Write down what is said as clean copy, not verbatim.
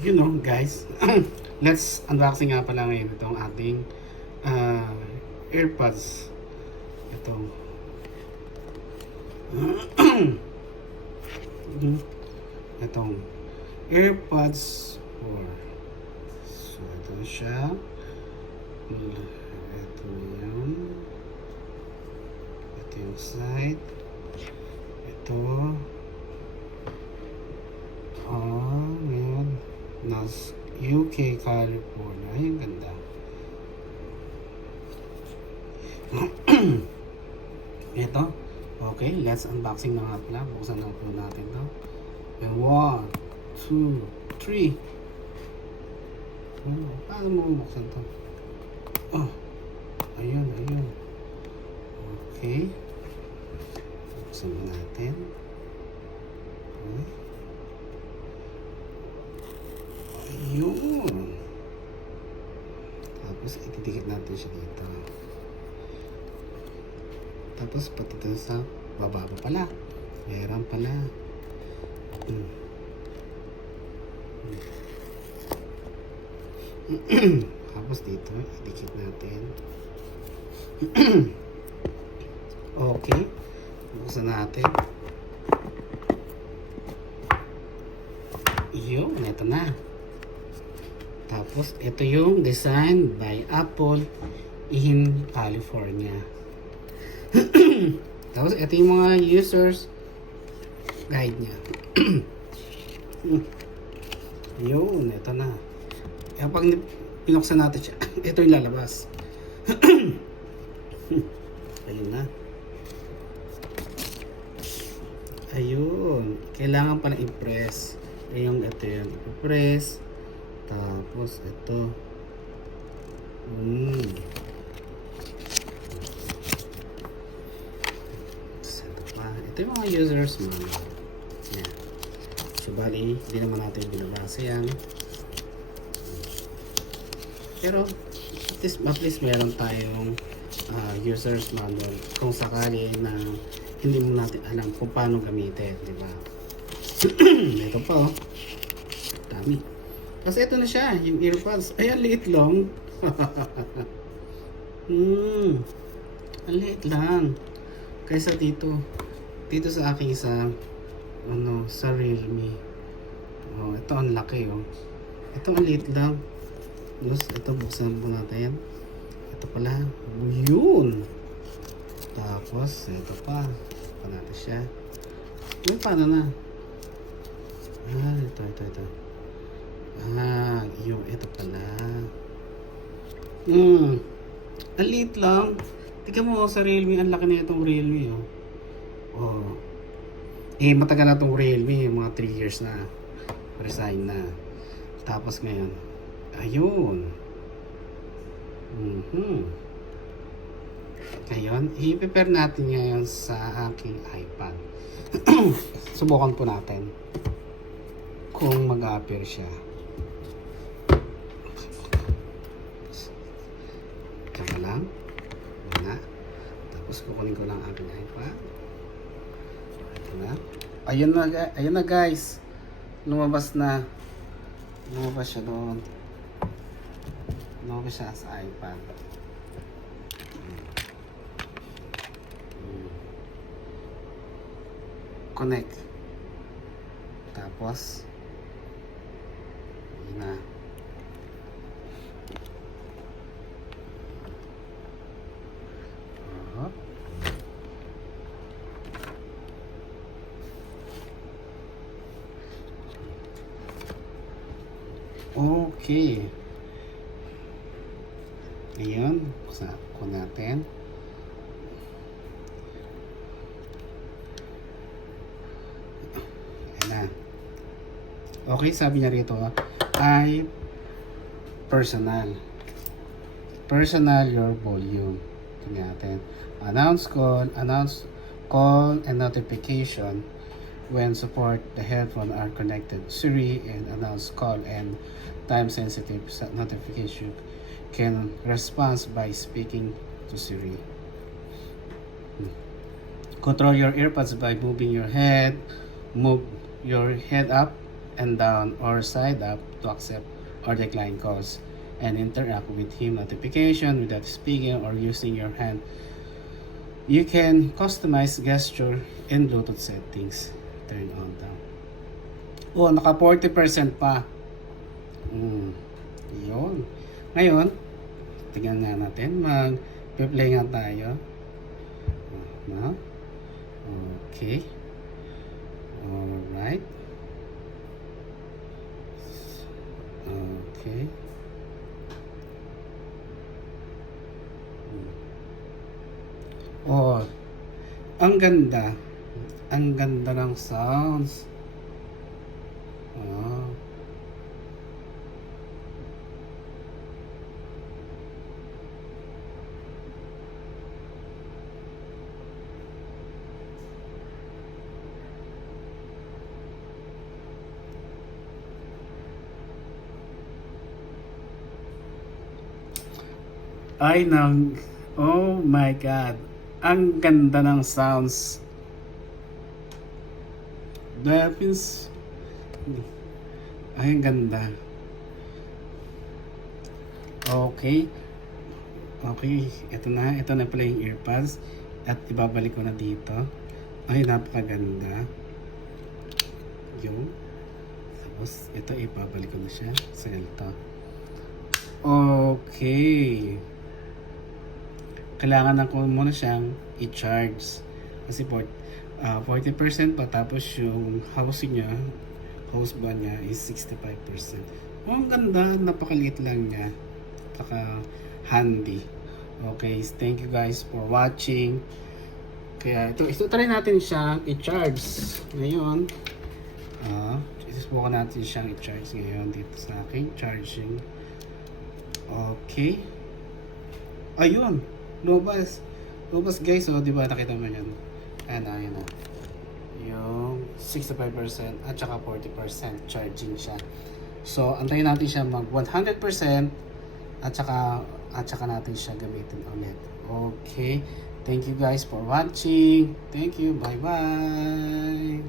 You know, guys, let's unboxing nga pala ngayon itong ating uh, AirPods. Ito. Itong AirPods 4. So, ito siya. Ito yan. Ito yung side. Ito. Ngayon. Nas UK, California. Ay, ang ganda. Ito. Okay, let's unboxing na nga pala. Buksan na po natin to. And 1, 2, 3. Paano mo buksan to? Ayun. Okay. Buksan mo natin. Ayun. Tapos itidikit natin siya dito. Tapos pati dun sa baba pa pala. Meron pala. Tapos dito, idikit natin. Okay. Buksan natin. Yun, ito na. Tapos, ito yung design by Apple in California. Tapos, ito yung mga users guide niya. Yun, ito na. Pag pinuksan natin siya, ito yung lalabas. Ayun na. Ayun. Kailangan pa na i-press. Yung ito yun. I-press. Tapos ito. Ito pa. Ito yung mga users mo. Yan. So bali, hindi naman natin binabasa yan. Pero at least meron tayong users manual kung sakali na hindi mo natin alam kung paano gamitin, di ba? Ito pa, oh. Dami. Kasi ito na siya, yung earpods. Ay, ang liit lang. Ang liit lang. Kaysa dito sa aking isa, sa Realme. Oh, ito ang laki, oh. Ito ang liit lang. Ito, buksan po natin. Ito pala. Yun. Tapos, ito pa. Pa natin siya. Paano na? Ito. Yung ito pala. Ang liit lang. Tingnan mo sa Realme, ang laki na itong Realme, oh. Matagal na itong Realme, mga 3 years na. Resign na. Tapos ngayon, ayun. Ngayon, i-prepare natin ngayon sa aking iPad. Subukan po natin kung mag-appear siya. Tsaka lang. Wala. Tapos kukunin ko lang aking iPad. Ito na. Ayun na guys. Lumabas na. Lumabas siya doon. Lumabas siya sa iPad. Connect. Tapos yun na. Okay. Ayan. Buksan ko natin. Okay, sabi niya rito, ay personal your volume. Ito natin. Announce call and notification when support the headphone are connected. Siri and announce call and time sensitive notification can respond by speaking to Siri. Control your earbuds by moving your head. Move your head up and down or side up to accept or decline calls and interact with him notification without speaking or using your hand. You can customize gesture and Bluetooth settings. Turn on down. Oh, naka 40% pa. Yun. Ngayon, tingnan nga natin. Mag-play nga tayo. No? Okay. Alright. Okay. Oh, ang ganda. Ang ganda ng sounds. Oh. Ay nang, oh my God. Ang ganda ng sounds. Dolphins. Ay, ang ganda. Okay. Okay, ito na pala yung earpads. At ibabalik ko na dito. Ay, napakaganda. Yung. Tapos, ito ibabalik ko na siya sa ganito. Okay. Kailangan na ko muna siyang i-charge. Kasi 40% pa, tapos yung housing niya, house ba niya is 65%. Oh, ang ganda. Napakaliit lang niya. Saka handy. Okay, thank you guys for watching. Kaya ito try natin siyang i-charge ngayon. Isusubukan natin siyang i-charge ngayon dito sa aking charging. Okay. Ayun. Lumabas guys, oh, di ba nakita mo yan? Ayan na. Yung 65% at saka 40% charging siya. So, antayin natin siya mag 100% at saka natin siya gamitin ulit. Okay. Thank you guys for watching. Thank you. Bye-bye.